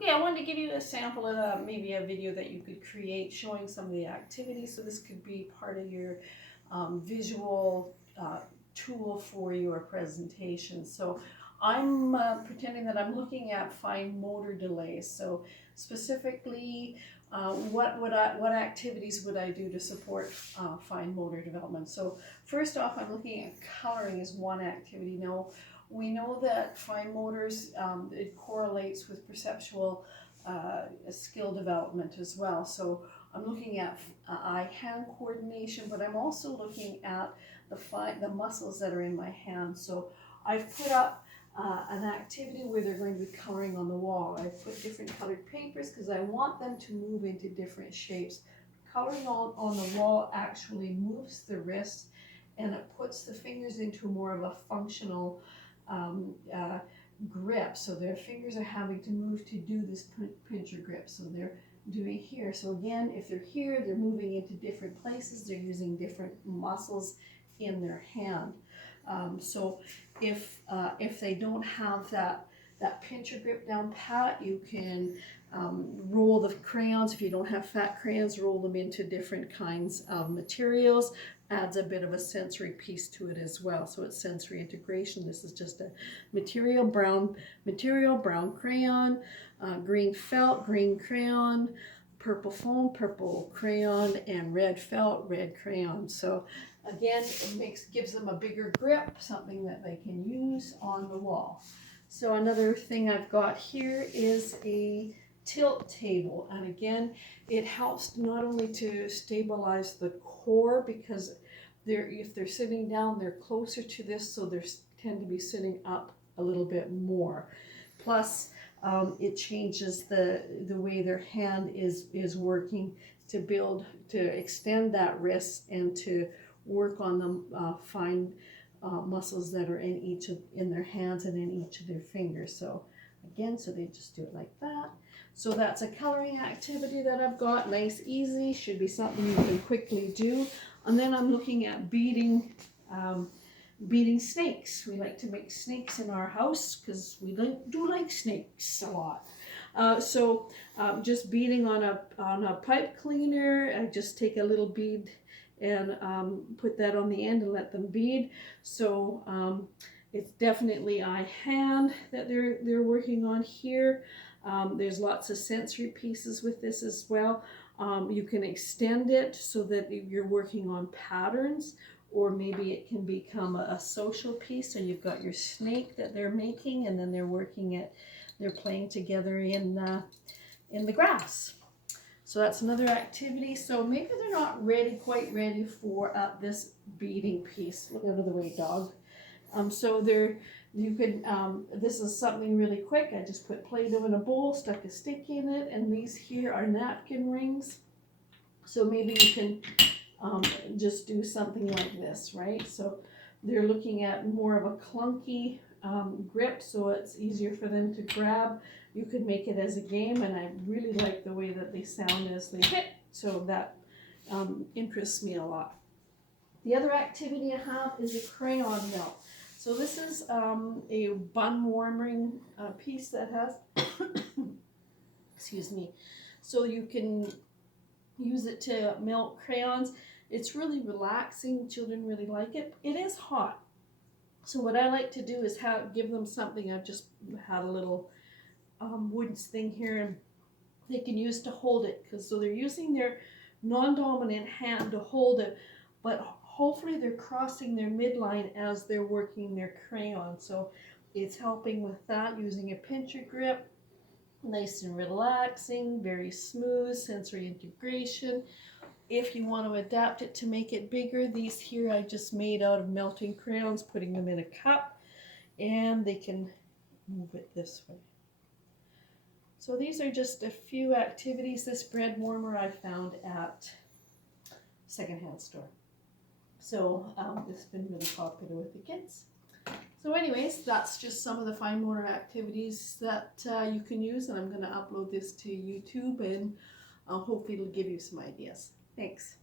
Okay, I wanted to give you a sample of maybe a video that you could create showing some of the activities. So this could be part of your visual tool for your presentation. So I'm pretending that I'm looking at fine motor delays. So specifically, what activities would I do to support fine motor development? So first off, I'm looking at coloring as one activity. Now, we know that fine motors, it correlates with perceptual skill development as well. So I'm looking at eye-hand coordination, but I'm also looking at the muscles that are in my hand. So I've put up an activity where they're going to be coloring on the wall. I've put different colored papers because I want them to move into different shapes. Coloring on the wall actually moves the wrist, and it puts the fingers into more of a functional grip. So their fingers are having to move to do this pincher grip. So they're doing here. So again, if they're here, they're moving into different places. They're using different muscles in their hand. So if they don't have that pincher grip down pat, you can roll the crayons. If you don't have fat crayons, roll them into different kinds of materials. Adds a bit of a sensory piece to it as well. So it's sensory integration. This is just a brown crayon, green felt, green crayon, purple foam, purple crayon, and red felt, red crayon. So again, it gives them a bigger grip, something that they can use on the wall. So another thing I've got here is a tilt table, and again, it helps not only to stabilize the core, because if they're sitting down, they're closer to this, so they tend to be sitting up a little bit more. Plus, it changes the way their hand is working to extend that wrist and to work on the fine muscles that are in their hands and in each of their fingers. So again, so they just do it like that. So that's a coloring activity that I've got, nice, easy, should be something you can quickly do. And then I'm looking at beading snakes. We like to make snakes in our house because we do like snakes a lot. Just beading on a pipe cleaner. I just take a little bead and put that on the end and let them bead. So it's definitely eye hand that they're working on here. There's lots of sensory pieces with this as well. You can extend it so that you're working on patterns, or maybe it can become a social piece. So you've got your snake that they're making, and then they're playing together in the grass. So that's another activity. So maybe they're not quite ready for this beading piece. Look out of the way, dog. This is something really quick. I just put Play-Doh in a bowl, stuck a stick in it, and these here are napkin rings. So maybe you can just do something like this, right? So they're looking at more of a clunky grip, so it's easier for them to grab. You could make it as a game, and I really like the way that they sound as they hit, so that interests me a lot. The other activity I have is a crayon melt. So this is a bun warming piece that has, excuse me, so you can use it to melt crayons. It's really relaxing. Children really like it. It is hot. So what I like to do is give them something. I've just had a little wooden thing here, and they can use to hold it. So they're using their non-dominant hand to hold it, but hopefully they're crossing their midline as they're working their crayon. So it's helping with that, using a pincher grip. Nice and relaxing, very smooth, sensory integration. If you want to adapt it to make it bigger, these here I just made out of melting crayons, putting them in a cup, and they can move it this way. So these are just a few activities. This bread warmer I found at secondhand store. So it's been really popular with the kids. So anyways, that's just some of the fine motor activities that you can use, and I'm going to upload this to YouTube, and hopefully it'll give you some ideas. Thanks.